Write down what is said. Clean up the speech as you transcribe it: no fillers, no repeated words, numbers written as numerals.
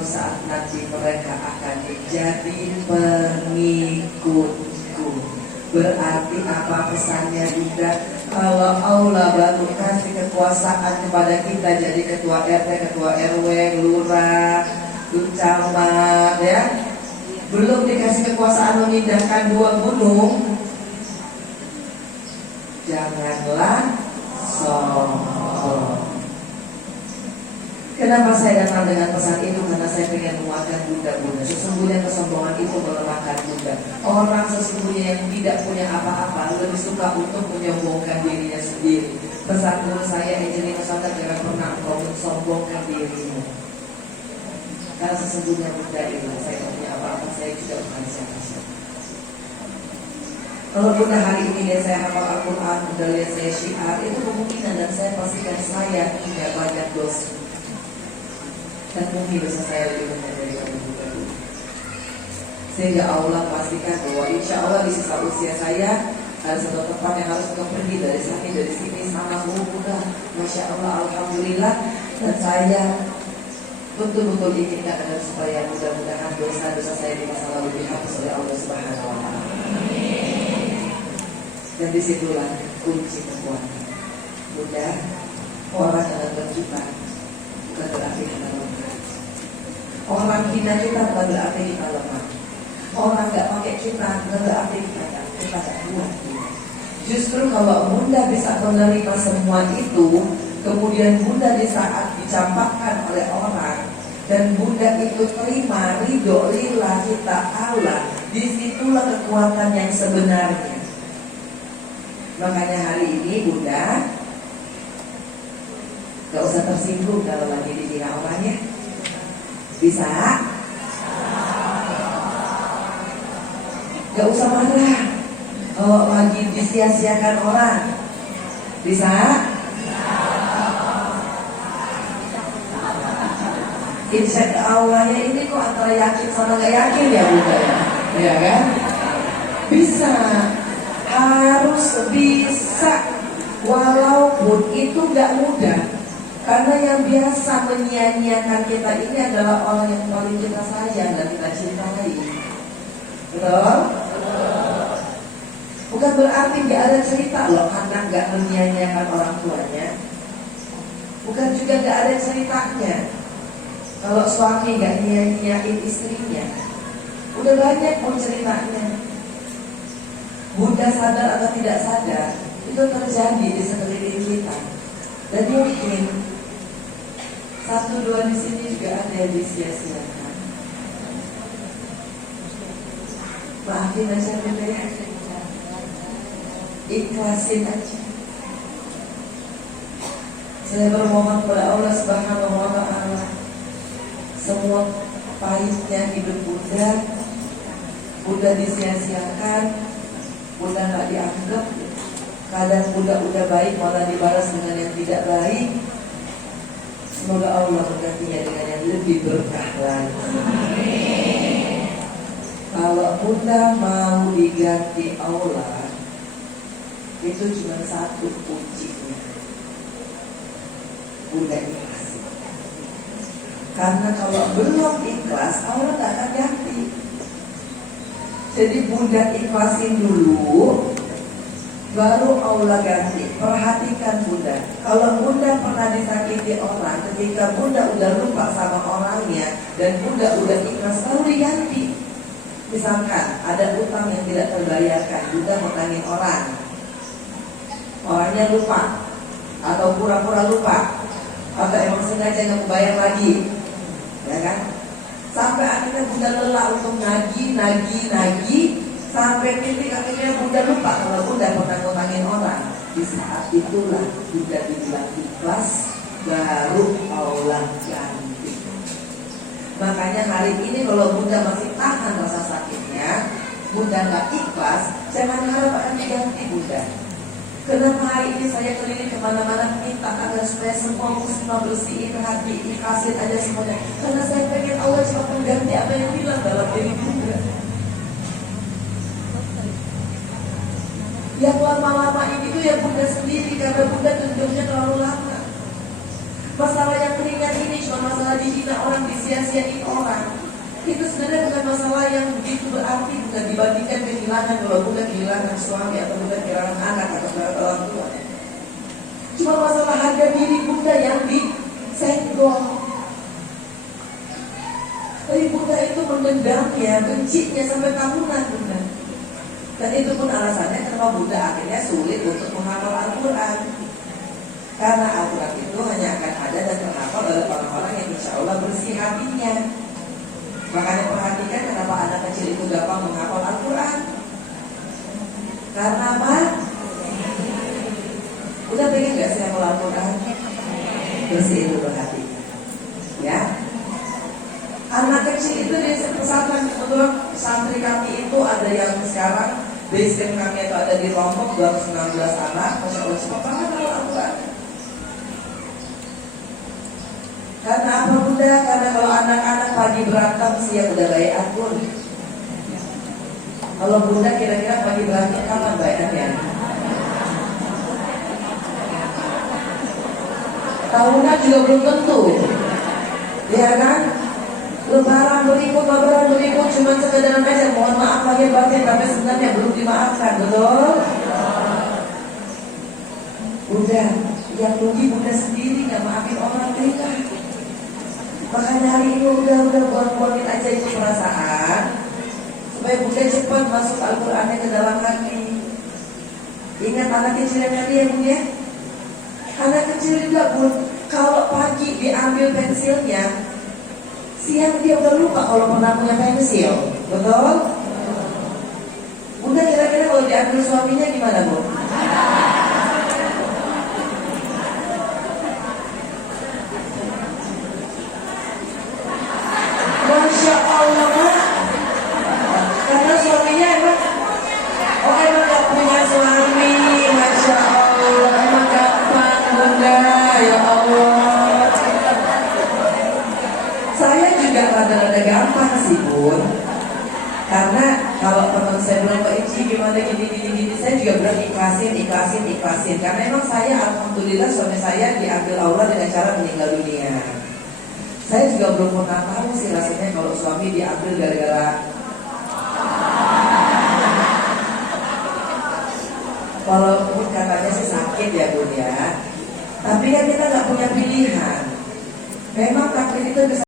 suatu saat nanti mereka akan menjadi pengikutku. Berarti apa pesannya Bunda? Kalau Allah baru kasih kekuasaan kepada kita jadi ketua RT, ketua RW, lurah, camat, ya, belum dikasih kekuasaan memindahkan 2 gunung, janganlah sombong. Kenapa saya datang dengan pesan itu? Karena saya ingin menguatkan Bunda-bunda. Sesungguhnya kesombongan itu melemahkan Bunda. Orang sesungguhnya yang tidak punya apa-apa lebih suka untuk menyombongkan dirinya sendiri. Pesan guru saya, Angelina Sonda, jangan pernah engkau mensombongkan dirimu. Karena sesungguhnya Bunda itu, saya tidak punya apa-apa, saya tidak bukan siapa-siapa. Kalau Bunda hari ini lihat saya hafal Al-Quran, Bunda lihat saya syiar, itu kemungkinan dan saya pastikan saya tidak banyak dosa. Dan mungkin bisa saya lebih banyak dari Bunda dulu. Sehingga Allah pastikan bahwa insya Allah di sisa usia saya ada satu tempat yang harus engkau pergi dari sini sana Bunda. Masya Allah, Alhamdulillah. Dan saya betul-betul inginkan agar supaya mudah-mudahan dosa-dosa saya di masa lalu dihapus oleh Allah Subhanahu wa Ta'ala. Dan disitulah kunci kekuatan. Bunda, orang dalam kita bukan berarti kita lemah. Orang hina kita bukan berarti kita lemah. Orang gak pakai kita bukan berarti kita gak kuat. Justru kalau Bunda bisa menerima semua itu, kemudian Bunda di saat dicampakkan oleh orang dan Bunda itu terima, ridho, lillah, kita Allah, disitulah kekuatan yang sebenarnya. Makanya hari ini Bunda gak usah tersinggung kalau lagi dihina orangnya. Bisa? Gak usah marah kalau lagi disia-siakan orang. Bisa? Insya Allah ya, ini kok antara yakin sama gak yakin ya Bunda ya? Ya kan? Bisa. Harus bisa. Walaupun itu gak mudah. Karena yang biasa menyia-nyiakan kita ini adalah orang yang paling kita sayang dan kita cintai. Betul? Bukan berarti gak ada cerita loh anak gak menyia-nyiakan orang tuanya. Bukan juga gak ada ceritanya kalau suami gak nyia-nyiain istrinya. Udah banyak pun ceritanya. Bunda sadar atau tidak sadar, itu terjadi di sekeliling kita. Dan mungkin 1-2 di sini juga ada yang disia-siakan. Maafin aja Bunda ya. Ikhlasin aja. Saya bermohon kepada Allah Subhanahu wa Ta'ala, semua pahitnya hidup Bunda, Bunda disia-siakan, Bunda gak dianggap, kadang Bunda udah baik malah dibalas dengan yang tidak baik. Semoga Allah menggantinya dengan yang lebih berkah lagi. Kalau Bunda mau diganti Allah, itu cuma satu kuncinya, Bunda ikhlas. Karena kalau belum ikhlas, Allah gak akan ganti. Jadi Bunda ikhlasin dulu, baru Allah ganti. Perhatikan Bunda, kalau Bunda pernah disakiti orang, ketika Bunda udah lupa sama orangnya dan Bunda udah ikhlas, baru diganti. Misalkan ada utang yang tidak terbayarkan, Bunda ngutangin orang, orangnya lupa atau pura-pura lupa atau emang sengaja nggak bayar lagi, ya kan? Sampai akhirnya Bunda lelah untuk nagih sampai titik akhirnya Bunda lupa kalau Bunda pernah ngutangin orang. Di saat itulah Bunda dibilang ikhlas, baru Allah ganti. Makanya hari ini kalau Bunda masih tahan rasa sakitnya, Bunda nggak ikhlas, jangan harap akan diganti Bunda. Kenapa hari ini saya keliling kemana-mana minta agar supaya semua muslimah bersihin hati, ikhlasin aja semuanya. Karena saya pengen Allah cepat mengganti apa yang hilang dalam diri Bunda. Yang lama-lama ini tuh ya Bunda sendiri, karena Bunda tunjuknya terlalu lama. Masalah yang ringan ini cuma masalah dihina orang, disia-siain orang. Itu sebenarnya bukan masalah yang begitu berarti, bukan dibandingkan kehilangan, kalau bukan kehilangan suami atau bukan kehilangan anak atau kehilangan orang tua. Cuma masalah harga diri bunda yang disenggol. Tapi bunda itu mendendamnya, bencinya sampai tahunan bunda. Dan itu pun alasannya kenapa bunda akhirnya sulit untuk menghafal Al-Quran. Karena Al-Quran itu hanya akan ada dan terhafal oleh orang-orang yang insya Allah bersih hatinya. Makanya perhatikan kenapa anak kecil itu gampang menghafal Al-Quran. Karena apa? Udah pengen gak sih hafal Al-Quran? Bersih dulu hati. Ya. Anak kecil itu di pesantren, kebetulan santri kami itu ada yang sekarang base camp kami itu ada di Lombok 216 anak. Masya Allah, cepat banget hafal Al-Quran. Karena apa bunda? Karena kalau anak-anak pagi berantem siang udah baik akur. Kalau bunda kira-kira pagi berantem kapan baiknya? Tahunan juga belum tentu, ya kan? Lebaran berikut cuma sekedar aja mohon maaf lahir batin, tapi sebenarnya belum dimaafkan, betul? Bunda, yang rugi bunda sendiri nggak maafin orang kita. Makanya hari ini udah buang-buangin aja itu perasaan supaya bunda cepat masuk Al-Qurannya ke dalam hati. Ingat anak kecil yang tadi ya bunda ya? Anak kecil juga bun, kalau pagi diambil pensilnya, siang dia udah lupa kalau pernah punya pensil, betul? Bunda kira-kira kalau diambil suaminya gimana bu? Masya Allah mak. Karena suaminya emang gak punya suami. Masya Allah, emang gampang bunda. Ya Allah, saya juga rada-rada gampang sih bun. Karena kalau teman saya bilang Pak Ici gimana gini, saya juga bilang ikhlasin. Karena emang saya alhamdulillah suami saya diambil Allah dengan cara meninggal dunia. Saya juga belum pernah tahu sih rasanya kalau suami diambil gara-gara walaupun katanya sih sakit ya bun ya. Tapi kan kita nggak punya pilihan.